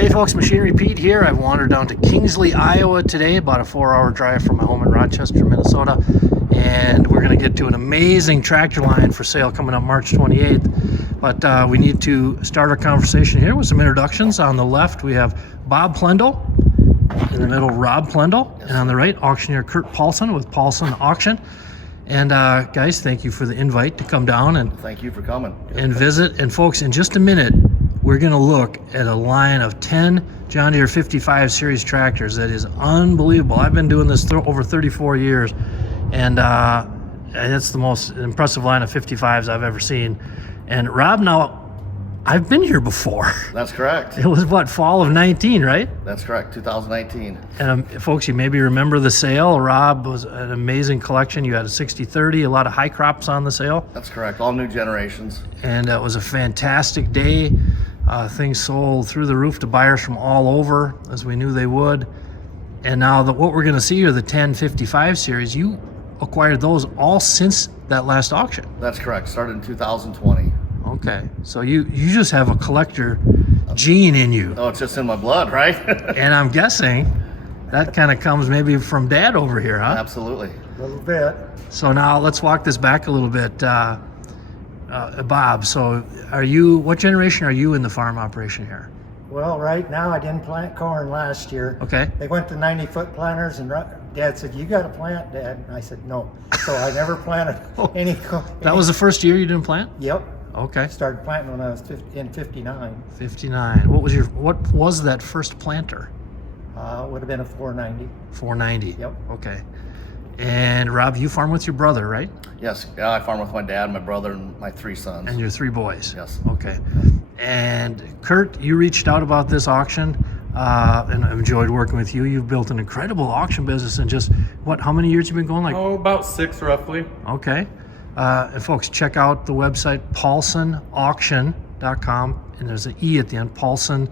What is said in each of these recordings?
Hey folks, Machinery Pete here. I've wandered down to Kingsley, Iowa today, about a 4-hour drive from my home in Rochester, Minnesota, and we're going to get to an amazing tractor line for sale coming up March 28th. But we need to start our conversation here with some introductions. On the left, we have Bob Plendl. In the middle, Rob Plendl. And on the right, auctioneer Kurt Paulson with Paulson Auction. And guys, thank you for the invite to come down and thank you for coming and visit. And folks, in just a minute, we're going to look at a line of 10 John Deere 55 series tractors that is unbelievable. I've been doing this over 34 years, and it's the most impressive line of 55s I've ever seen. And Rob, now, I've been here before. That's correct. It was what, fall of 19, right? That's correct, 2019. And folks, you maybe remember the sale. Rob was an amazing collection. You had a 60-30, a lot of high crops on the sale. That's correct, all new generations. And it was a fantastic day. Things sold through the roof to buyers from all over, as we knew they would. And now what we're going to see are the 1055 series. You acquired those all since that last auction. That's correct, started in 2020. Okay, so you just have a collector gene in you. Oh, it's just in my blood, right? And I'm guessing that kind of comes maybe from Dad over here, huh? Absolutely. A little bit. So now let's walk this back a little bit. Bob, so what generation are you in the farm operation here? Well, right now I didn't plant corn last year. Okay. They went to 90-foot planters, and Dad said, "You got to plant, Dad." And I said, "No." So I never planted any corn. That was the first year you didn't plant? Yep. Okay. Started planting when I was in 59. 59. What was that first planter? Would have been a 490. 490. Yep. Okay. And Rob, you farm with your brother, right? Yes, yeah, I farm with my dad, my brother, and my 3 sons. And your 3 boys. Yes. Okay. And Kurt, you reached out about this auction, and I've enjoyed working with you. You've built an incredible auction business in just, how many years you been going? About 6 roughly. Okay. And folks, check out the website, paulsonauction.com, and there's an E at the end, Paulson,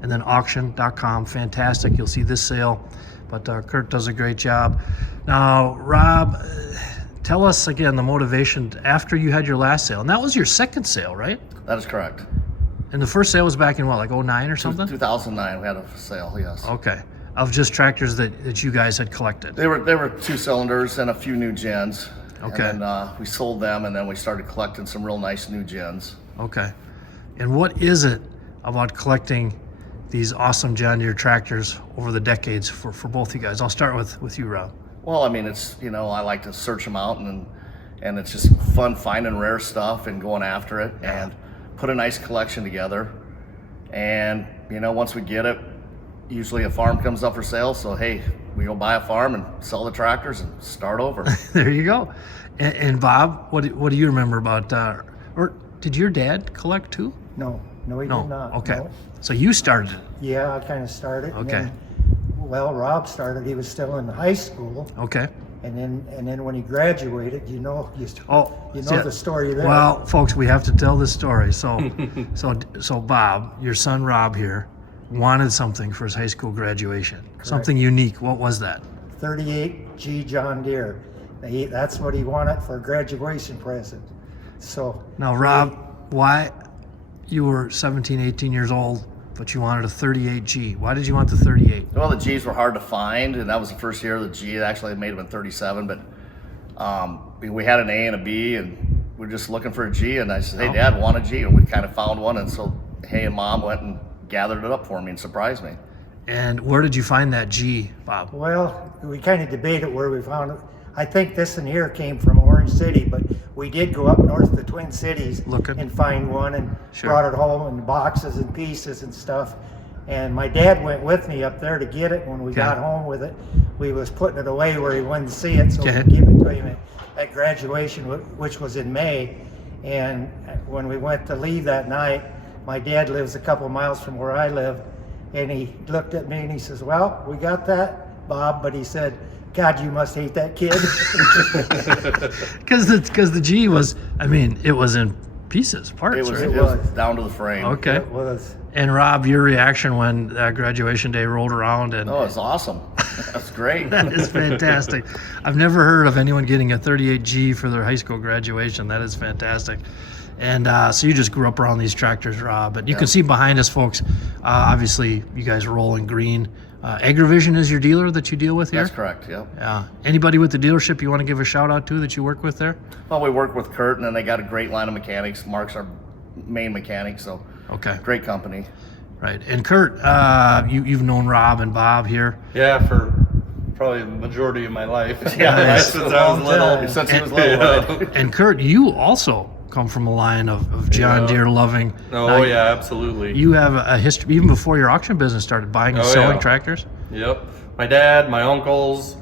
and then auction.com. Fantastic. You'll see this sale. But Kurt does a great job. Now, Rob, tell us again the motivation after you had your last sale. And that was your second sale, right? That is correct. And the first sale was back in what, like 09 or something? 2009, we had a sale, yes. Okay. Of just tractors that you guys had collected. They were 2 cylinders and a few new gens. Okay. And then we sold them, and then we started collecting some real nice new gens. Okay. And what is it about collecting these awesome John Deere tractors over the decades for both you guys? I'll start with you, Rob. Well, I mean, it's, I like to search them out, and it's just fun finding rare stuff and going after it, and put a nice collection together. And, once we get it, usually a farm comes up for sale, so hey, we go buy a farm and sell the tractors and start over. There you go. And Bob, what do you remember about, or did your dad collect too? No, he did not. Okay. No. So you started it. Yeah, I kind of started. Okay. And then, Rob started. He was still in high school. Okay. And then when he graduated, the story there. Well, folks, we have to tell this story. So Bob, your son Rob here, wanted something for his high school graduation. Correct. Something unique. What was that? 38G John Deere. That's what he wanted for a graduation present. So now, Rob, why you were 17, 18 years old, but you wanted a 38G? Why did you want the 38? Well, the G's were hard to find, and that was the first year of the G. Actually, it may have been 37, but we had an A and a B, and we were just looking for a G. And I said, "Hey, Dad, want a G?" And we kind of found one, and so Hay and Mom went and gathered it up for me and surprised me. And where did you find that G, Bob? Well, we kind of debated where we found it. I think this in here came from Orange City, but we did go up north to the Twin Cities and find one, and brought it home in boxes and pieces and stuff. And my dad went with me up there to get it. When we got home with it, we was putting it away where he wouldn't see it, so we could give it to him at graduation, which was in May. And when we went to leave that night, my dad lives a couple miles from where I live, and he looked at me and he says, "Well, we got that, Bob," but he said, "God, you must hate that kid." Because the G was, it was in pieces, parts, right? It was down to the frame. Okay. It was. And Rob, your reaction when graduation day rolled around? Oh, it's awesome. That's great. That is fantastic. I've never heard of anyone getting a 38G for their high school graduation. That is fantastic. And so you just grew up around these tractors, Rob. And you can see behind us, folks, obviously you guys roll in green. AgriVision is your dealer that you deal with here? That's correct, yep. Anybody with the dealership you want to give a shout out to that you work with there? Well, we work with Kurt, and then they got a great line of mechanics. Mark's our main mechanic, so great company. Right. And Kurt, you've known Rob and Bob here. Yeah, for probably the majority of my life. Since I was little. Since he was little. Right? And Kurt, you also come from a line of John Deere loving. Oh, yeah, absolutely. You have a history, even before your auction business started, buying and selling tractors? Yep. My dad, my uncles,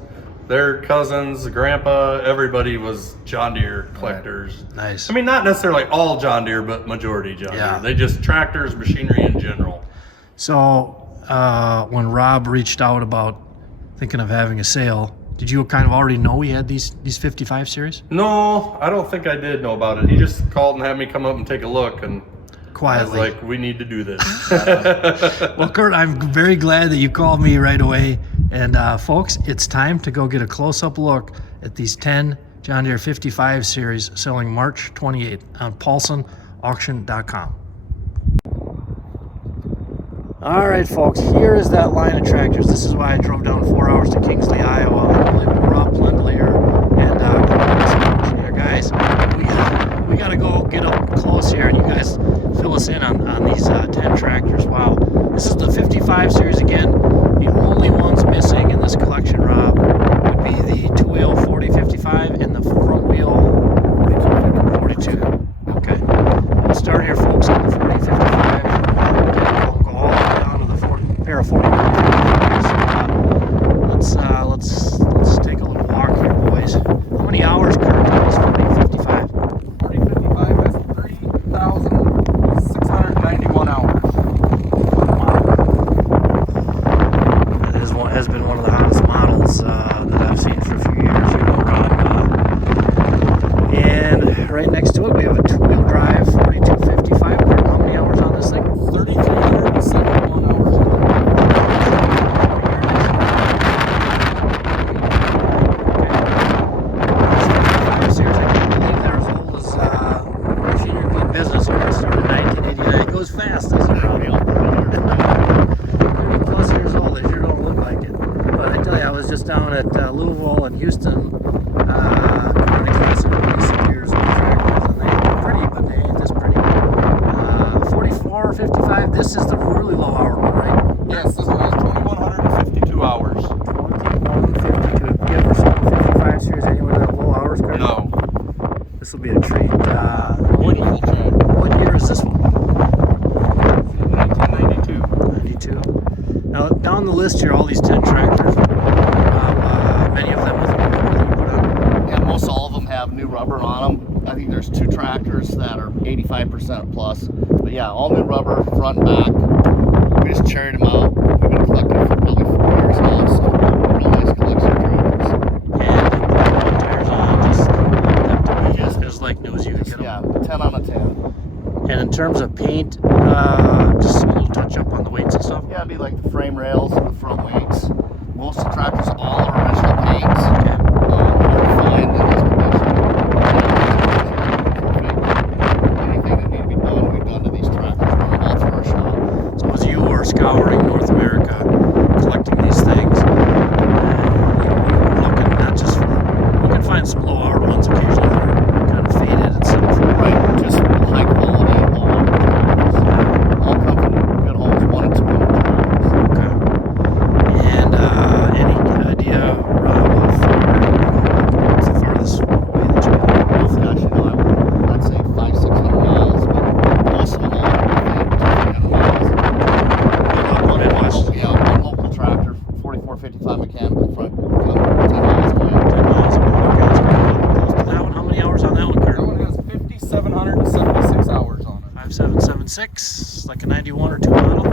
their cousins, grandpa, everybody was John Deere collectors. Nice. I mean, not necessarily all John Deere, but majority John Deere. They just tractors, machinery in general. So when Rob reached out about thinking of having a sale, did you kind of already know he had these 55 series? No, I don't think I did know about it. He just called and had me come up and take a look, and quietly. I was like, we need to do this. Well, Kurt, I'm very glad that you called me right away. And folks, it's time to go get a close-up look at these 10 John Deere 55 series selling March 28th on PaulsonAuction.com. All right, folks, here is that line of tractors. This is why I drove down 4 hours to Kingsley, Iowa. Unbelievable. Rob Plendl here. And here, guys, we got to go get up close here, and you guys fill us in on these 10 tractors. Wow. This is the 55 series again. The only ones missing in this collection, Rob, would be the two-wheel 4055 and the front wheel 42. Okay. We'll start here, folks, on the 4055. Go all the way down to the pair of 40. Let's take a little walk here, boys. How many hours, Kurt, on this 4055? 4055, that's 3,691 hours. That has been one of the hottest models that I've seen for a few years. And right next to it, we have a two-wheel drive 4255. Kurt, how many hours on this thing? 3,371 hours. Business when it started in 1989. It goes fast, doesn't it, Robbie? 30 plus years old, they sure don't look like it. But I tell you, I was just down at Louisville and Houston, Carney Classic recent years with tractors, and they're pretty, but they ain't this pretty. 44 or 55, this is the really low hour one, right? Yes, this one has 2,152 hours. 2152. You ever sold a 55 series anywhere that low hours, Kurt? No. This will be a treat. Beautiful track. What year is this one? 1992. 92. Now, down the list here, all these 10 tractors, many of them with new rubber that you put on. Yeah, most all of them have new rubber on them. I think there's 2 tractors that are 85% plus. But yeah, all new rubber, front and back. We just cherried them out. We've been collecting for probably 4 years now, so real nice collection of tractors. And you put the tires on, just want them to be as like new as you can get them. Yeah, 10 out of 10. And in terms of paint, just a little touch up on the weights and stuff. Yeah, it'd be like the frame rails and the front weights. Most of the tractors all are original paints. Okay. Hard to find in this condition. Anything that need to be done, we've done to these tractors. Run them all through our shop. So as you are scouring North America, collecting these things, you're looking not just for you can find some low-hour ones occasionally that are kind of faded and stuff. Right, just high quality, long tractors. All come from good homes, 1 and 2 tractors. Okay. And any idea, Rob, what's the farthest way that you Oh gosh, you know, I'd say 500-600 miles, but most of them all are 200 miles. One Midwest? Yeah, one local tractor, 4455 mechanical front, 10 miles away. 10 miles. Okay, let's go close to that one. How many hours on that one, Kurt? That one has 5,776 hours on it. 5776, like a 91 or 2 model?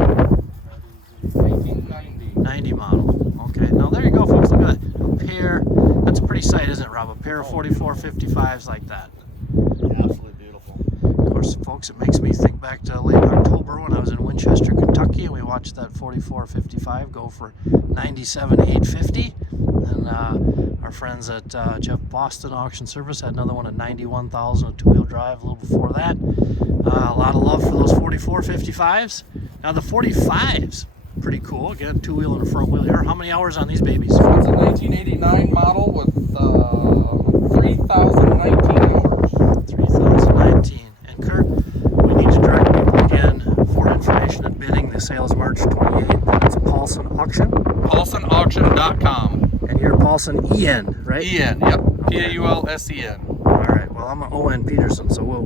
1990. 90 model. Okay, now there you go, folks. Look at that. A pair, that's a pretty sight, isn't it, Rob? A pair of 4455s like that. Absolutely beautiful. Of course, folks. It makes me think back to late October when I was in Winchester, Kentucky, and we watched that 4455 go for 97,850. And our friends at Jeff Boston Auction Service had another one at 91,000, a two-wheel drive a little before that. A lot of love for those 4455s. Now the 45s, pretty cool. Again, two-wheel and a front wheel here. How many hours on these babies? It's a 1989 model with 3,019 hours. 3,019. And Kurt, we need to direct people again for information and bidding. The sale is March 28th. That's Paulson Auction. PaulsonAuction.com. And you're Paulson EN, right? EN, yep. Paulsen. All right. Well, I'm an ON Peterson, so we'll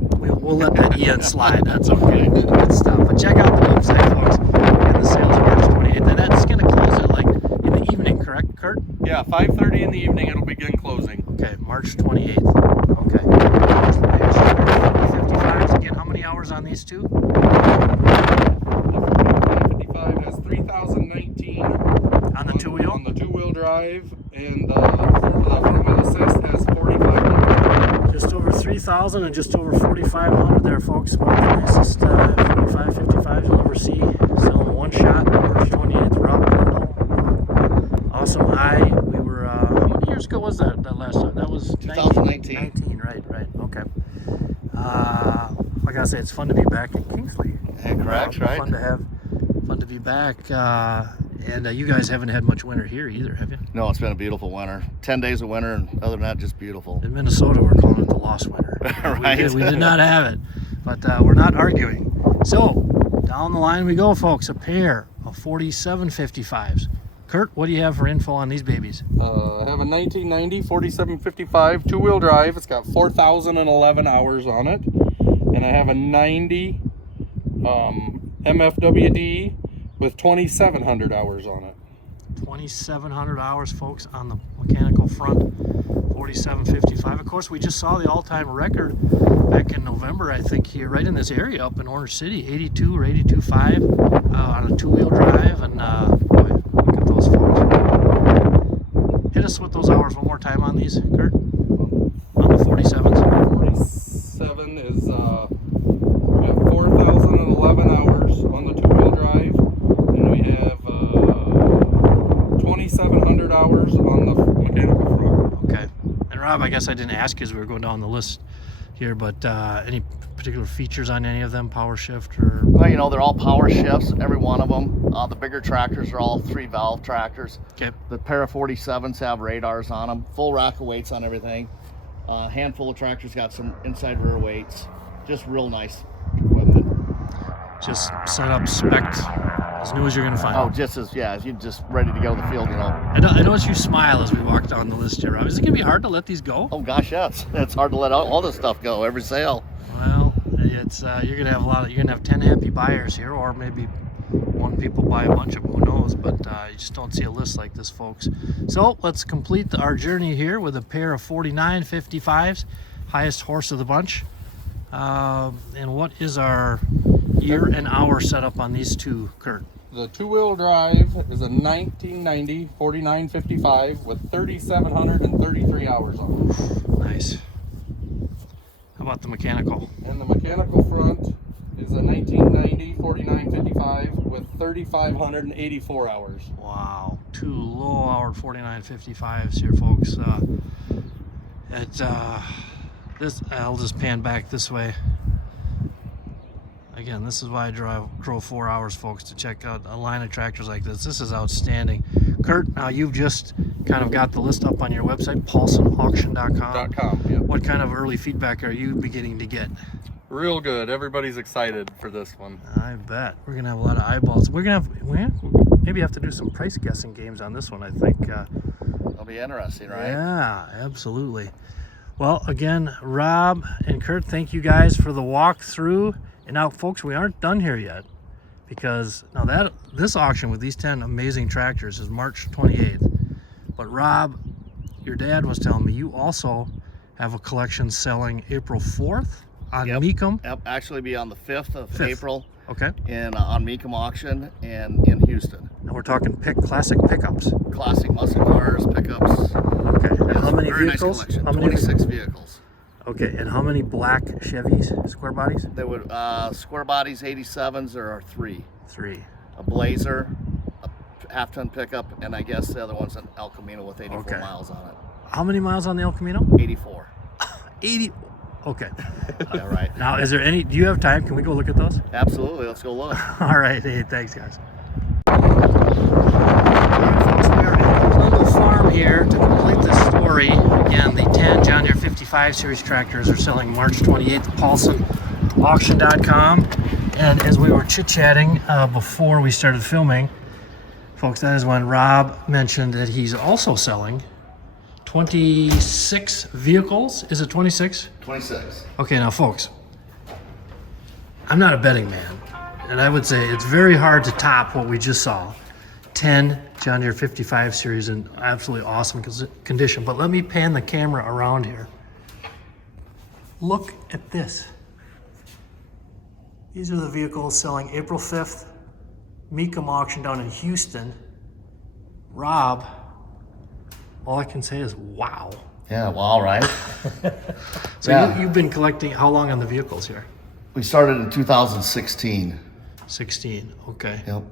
let that EN slide. That's okay. Good stuff. But check out the website, folks. Again, the sale is March 28th, and that's going to close at like in the evening, correct, Kurt? Yeah, 5:30 in the evening it'll begin closing. Okay, March 28th. Okay. 55s again. How many hours on these two? 55 has 3,019 On the two-wheel? On the two-wheel drive, and the front-wheel assist has 4,500. Just over 3,000 and just over 4,500 there, folks. One of the nicest 45, 55s you'll ever see. Still in one shot, March 28th, Rob Plendl. Awesome. We were, how many years ago was that last time? That was 2019. 19, right, okay. Like I say, it's fun to be back in Kingsley. Yeah, correct, right? Fun to be back. And you guys haven't had much winter here either, have you? No, it's been a beautiful winter. 10 days of winter, and other than that, just beautiful. In Minnesota, we're calling it the lost winter. Right. We did not have it, but we're not arguing. So, down the line we go, folks. A pair of 4755s. Kurt, what do you have for info on these babies? I have a 1990 4755 two-wheel drive. It's got 4,011 hours on it. And I have a 90 MFWD with 2,700 hours on it. 2,700 hours, folks, on the mechanical front 4755. Of course, we just saw the all-time record back in November, I think, here right in this area up in Orange City, 82 or 82.5 on a two-wheel drive. And boy, look at those folks. Hit us with those hours one more time on these, Kurt, on the 47s. 47 is we have 4,011 hours on the two-wheel drive, and we have 2,700 hours on the mechanical front. Okay. And Rob, I guess I didn't ask you as we were going down the list here, but any particular features on any of them, power shift or? Well, you know, they're all power shifts, every one of them. The bigger tractors are all 3-valve tractors. Okay. The pair of 47s have radars on them, full rack of weights on everything. A handful of tractors got some inside rear weights. Just real nice equipment. Just set up, spec as new as you're gonna find. Oh, just as you're just ready to go to the field, you know. I noticed you smile as we walk down the list here, Rob. Is it gonna be hard to let these go? Oh gosh, yes. It's hard to let all this stuff go every sale. Well, it's you're gonna have 10 happy buyers here, or maybe one people buy a bunch of them, who knows? But you just don't see a list like this, folks. So let's complete our journey here with a pair of 4955s, highest horse of the bunch. And what is our year and hour setup on these two, Kurt? The two-wheel drive is a 1990 4955 with 3,733 hours on it. Nice. How about the mechanical? And the mechanical front is a 1990 4955 with 3,584 hours. Wow, two low-hour 4955s here, folks. I'll just pan back this way. Again, this is why I drove 4 hours, folks, to check out a line of tractors like this. This is outstanding. Kurt, now you've just kind of got the list up on your website, PaulsonAuction.com. Yep. What kind of early feedback are you beginning to get? Real good. Everybody's excited for this one. I bet. We're going to have a lot of eyeballs. We'll maybe have to do some price guessing games on this one, I think. It'll be interesting, right? Yeah, absolutely. Well, again, Rob and Kurt, thank you guys for the walkthrough. And now, folks, we aren't done here yet, because now this auction with these 10 amazing tractors is March 28th. But Rob, your dad was telling me you also have a collection selling April 4th on Mecum. Yep, actually be on the 5th of April. Okay. On Mecum auction and in Houston. And we're talking classic pickups. Classic muscle cars, pickups. Okay. And how many Very vehicles? Nice collection. How many 26 vehicles. Okay, and how many black Chevys, square bodies? There would square bodies 87s. There are 3. 3. A Blazer, a half-ton pickup, and I guess the other one's an El Camino with 84 miles on it. How many miles on the El Camino? 84. 80. Okay. Yeah, right. Now, is there any? Do you have time? Can we go look at those? Absolutely. Let's go look. All right. Hey, thanks, guys. Folks, we are at the Plendl farm here to complete this story. Again, the 10 John Deere 55 series tractors are selling March 28th at PaulsonAuction.com. And as we were chit-chatting before we started filming, folks, that is when Rob mentioned that he's also selling 26 vehicles. Is it 26? 26. Okay, now, folks, I'm not a betting man, and I would say it's very hard to top what we just saw. 10 John Deere 55 series in absolutely awesome condition. But let me pan the camera around here. Look at this. These are the vehicles selling April 5th, Mecum auction down in Houston. Rob, all I can say is wow. Yeah, wow, right? So Yeah. you've been collecting how long on the vehicles here? We started in 2016. 16, okay. Yep.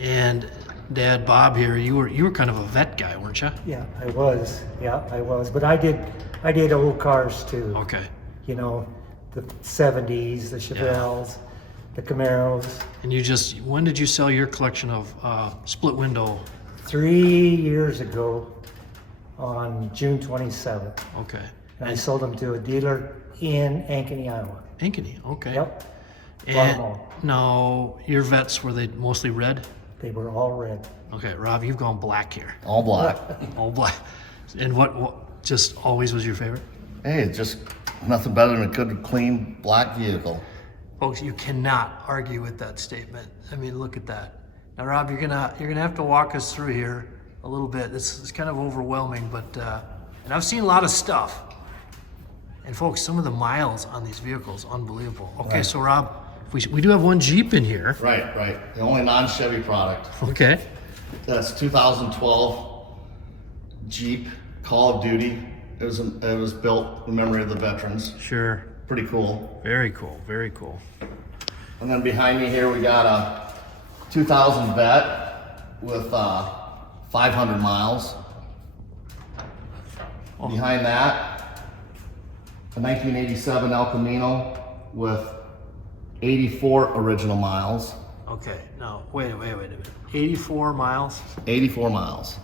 And Dad Bob here, you were kind of a vet guy, weren't you? Yeah, I was. Yeah, I was. But I did old cars too. Okay. You know, the 70s, the Chevelles, the Camaros. And when did you sell your collection of split window? 3 years ago on June 27th. Okay. And I sold them to a dealer in Ankeny, Iowa. Ankeny, okay. Yep. And Bought 'em all. now, your vets, were they mostly red? They were all red. Okay, Rob, you've gone black here. All black. All black. And what just always was your favorite? Hey, it's just nothing better than a good, clean, black vehicle. Folks, you cannot argue with that statement. I mean, look at that. Now, Rob, you're gonna have to walk us through here a little bit. This is kind of overwhelming, but and I've seen a lot of stuff. And folks, some of the miles on these vehicles, unbelievable. Okay, Right. so Rob, we do have one Jeep in here. Right, right. The only non-Chevy product. Okay. That's 2012 Jeep Call of Duty. It was built in memory of the veterans. Sure. Pretty cool. Very cool. Very cool. And then behind me here we got a 2000 Vet with 500 miles. Behind that, a 1987 El Camino with 84 original miles. Okay. Now, wait a minute. 84 miles. 84 miles.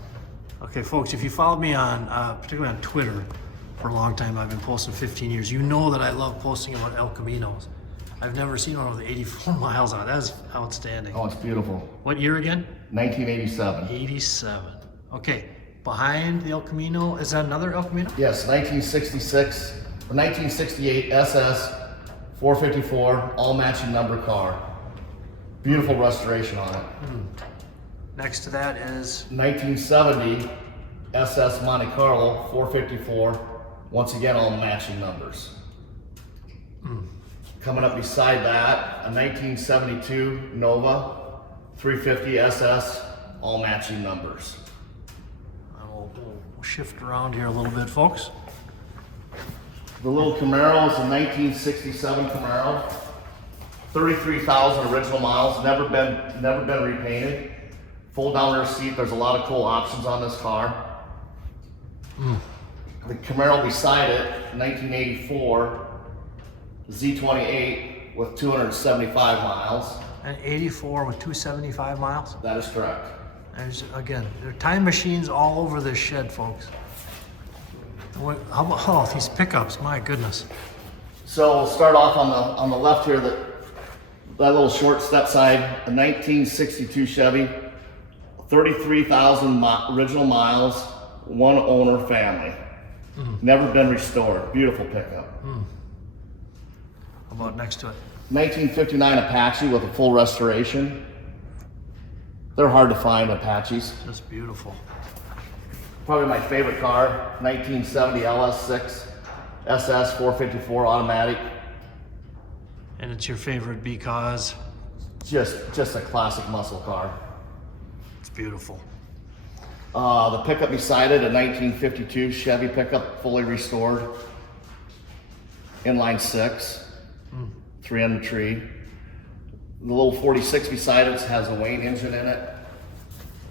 Okay, folks, if you followed me on, particularly on Twitter, for a long time, I've been posting 15 years. You know that I love posting about El Caminos. I've never seen one with 84 miles on it. That is outstanding. Oh, it's beautiful. What year again? 1987. 87. Okay, behind the El Camino, is that another El Camino? Yes, 1966, or 1968 SS 454, all matching number car. Beautiful restoration on it. Next to that is 1970 SS Monte Carlo 454, once again all matching numbers. Coming up beside that, a 1972 Nova 350 SS, all matching numbers. we'll shift around here a little bit, folks. The little Camaro is a 1967 Camaro, 33,000 original miles, never been repainted. Fold down rear seat, there's a lot of cool options on this car. The Camaro beside it, 1984 Z28 with 275 miles. And 84 with 275 miles. That is correct. There's, again, there are time machines all over this shed, folks. How about these pickups? My goodness. So we'll start off on the left here, that little short step side, a 1962 Chevy, 33,000 original miles, one owner family. Never been restored. Beautiful pickup. How about next to it? 1959 Apache with a full restoration. They're hard to find, Apaches. Just beautiful. Probably my favorite car, 1970 LS6 SS 454 automatic. And it's your favorite because Just a classic muscle car. it's beautiful. The pickup beside it, a 1952 Chevy pickup, fully restored. inline six, 3 on the tree. The little 46 beside it has a Wayne engine in it,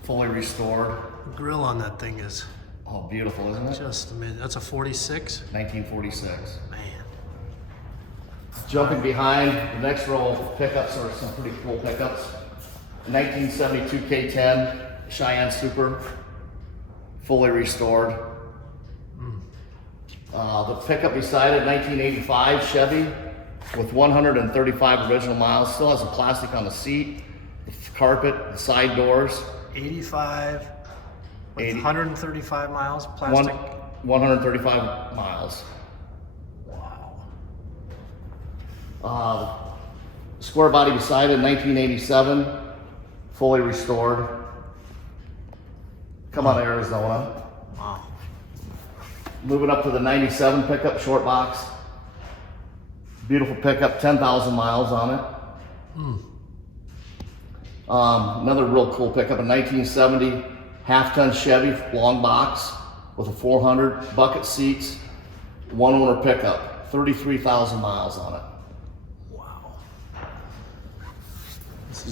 fully restored. The grill on that thing is Oh, beautiful, isn't it? just amazing. That's a 46? 1946. Man. Jumping behind, the next row of pickups are some pretty cool pickups. 1972 K10 Cheyenne Super, fully restored. The pickup beside it, 1985 Chevy with 135 original miles. Still has the plastic on the seat, the carpet, the side doors. 85 with 80. 135 miles plastic. 135 miles. Wow. Square body beside it, 1987, fully restored. Come on, Arizona. Wow. Moving up to the 97 pickup, short box. Beautiful pickup, 10,000 miles on it. Another real cool pickup, a 1970 half-ton Chevy long box with a 400 bucket seats, one owner pickup, 33,000 miles on it. Wow.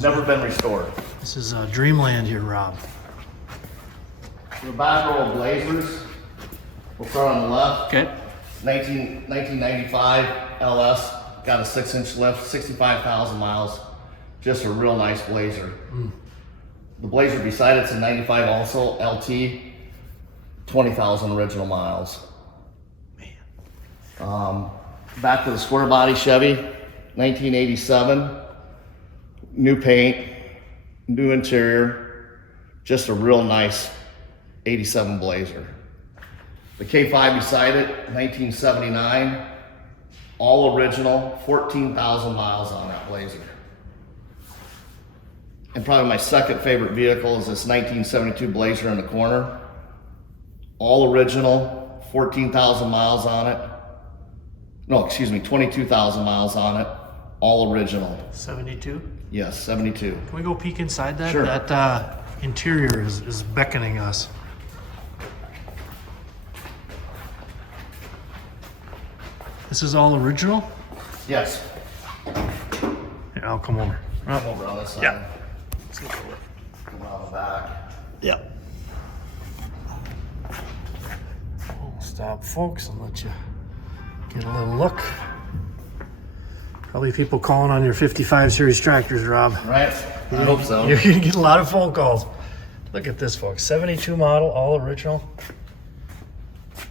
Never been restored. This is dreamland here, Rob. The back row of Blazers, we'll start on the left. Okay. 1995 LS, got a 6-inch lift, 65,000 miles. Just a real nice Blazer. The Blazer beside it's a 95 also, LT, 20,000 original miles. Man. Back to the square body Chevy, 1987, new paint, new interior, just a real nice 87 Blazer. The K5 beside it, 1979, all original, 14,000 miles on that Blazer. And probably my second favorite vehicle is this 1972 Blazer in the corner. All original, 14,000 miles on it. No, excuse me, 22,000 miles on it. All original. 72? Yes, 72. Can we go peek inside that? Sure. That interior is beckoning us. This is all original? Yes. Here, I'll come over. Come over on this side. Yeah. Come around the back. Yeah. We'll stop, folks, and let you get a little look. Probably people calling on your 55 series tractors, Rob. Right? I hope so. You're gonna get a lot of phone calls. Look at this, folks. 72 model, all original.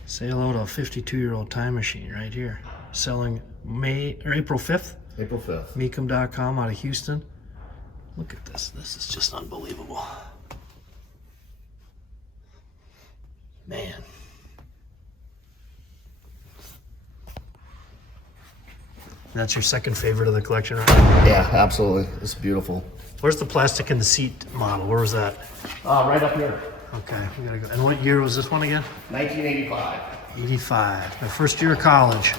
Say hello to a 52-year-old time machine right here. Selling April 5th. April 5th. Mecum.com out of Houston. Look at this. This is just unbelievable. Man. That's your second favorite of the collection, right? Yeah, absolutely. It's beautiful. Where's the plastic in the seat model? Where was that? Right up here. Okay, we gotta go. And what year was this one again? 1985. 85. My first year of college.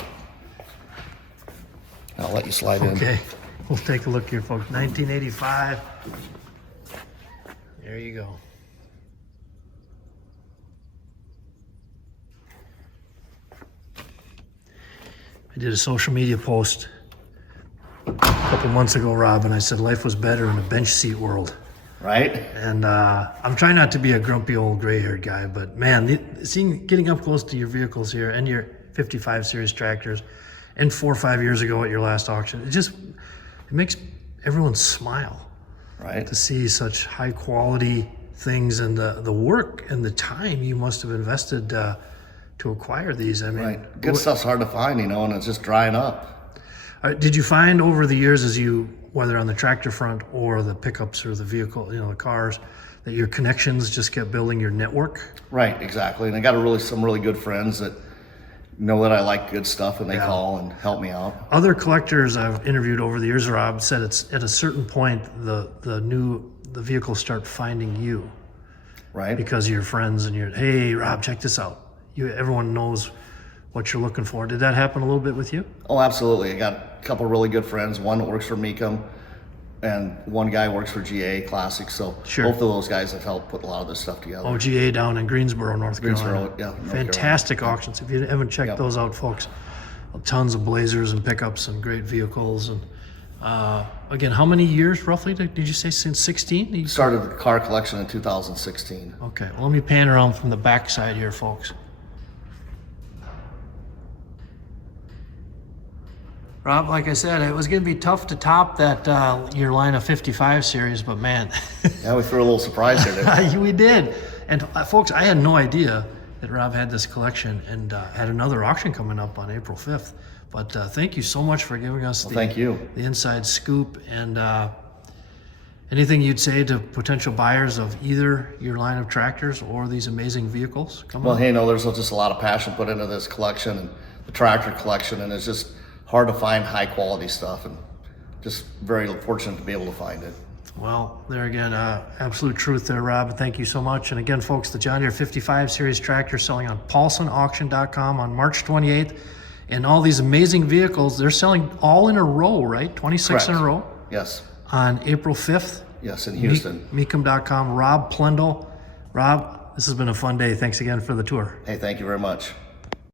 I'll let you slide in. Okay, we'll take a look here, folks. 1985. There you go. I did a social media post a couple months ago, Rob, and I said life was better in a bench seat world. Right? And I'm trying not to be a grumpy old gray-haired guy, but man, getting up close to your vehicles here and your 55 series tractors, and 4 or 5 years ago at your last auction, it makes everyone smile. Right. To see such high quality things and the work and the time you must have invested to acquire these. I mean, Right. Good stuff's hard to find, and it's just drying up. Did you find over the years, as you, whether on the tractor front or the pickups or the vehicle, the cars, that your connections just kept building your network? Right, exactly. And I got some really good friends that know that I like good stuff, and they call and help me out. Other collectors I've interviewed over the years, Rob, said it's at a certain point the vehicles start finding you. Right. Because of your friends and hey Rob, check this out. Everyone knows what you're looking for. Did that happen a little bit with you? Oh, absolutely. I got a couple really good friends. One that works for Mecum, and one guy works for GA Classic. So Sure. both of those guys have helped put a lot of this stuff together. OGA down in Greensboro, North Carolina. Greensboro, yeah, North Fantastic auctions. If you haven't checked those out, folks, tons of Blazers and pickups and great vehicles. And again, how many years roughly did you say, since 16? Started the car collection in 2016. Okay, well, let me pan around from the back side here, folks. Rob, like I said, it was going to be tough to top that your line of 55 series, but man. Yeah, we threw a little surprise here, didn't we? We did. And folks, I had no idea that Rob had this collection and had another auction coming up on April 5th. But thank you so much for giving us thank you. The inside scoop. And anything you'd say to potential buyers of either your line of tractors or these amazing vehicles? Well, hey, no, there's just a lot of passion put into this collection and the tractor collection, and it's just hard to find high quality stuff, and just very fortunate to be able to find it. Well, there again, absolute truth there, Rob. Thank you so much. And again, folks, the John Deere 55 Series tractor selling on PaulsonAuction.com on March 28th. And all these amazing vehicles, they're selling all in a row, right? 26 Correct. in a row? Yes. On April 5th? Yes, in Houston. Mecum.com, Rob Plendl. Rob, this has been a fun day. Thanks again for the tour. Hey, thank you very much.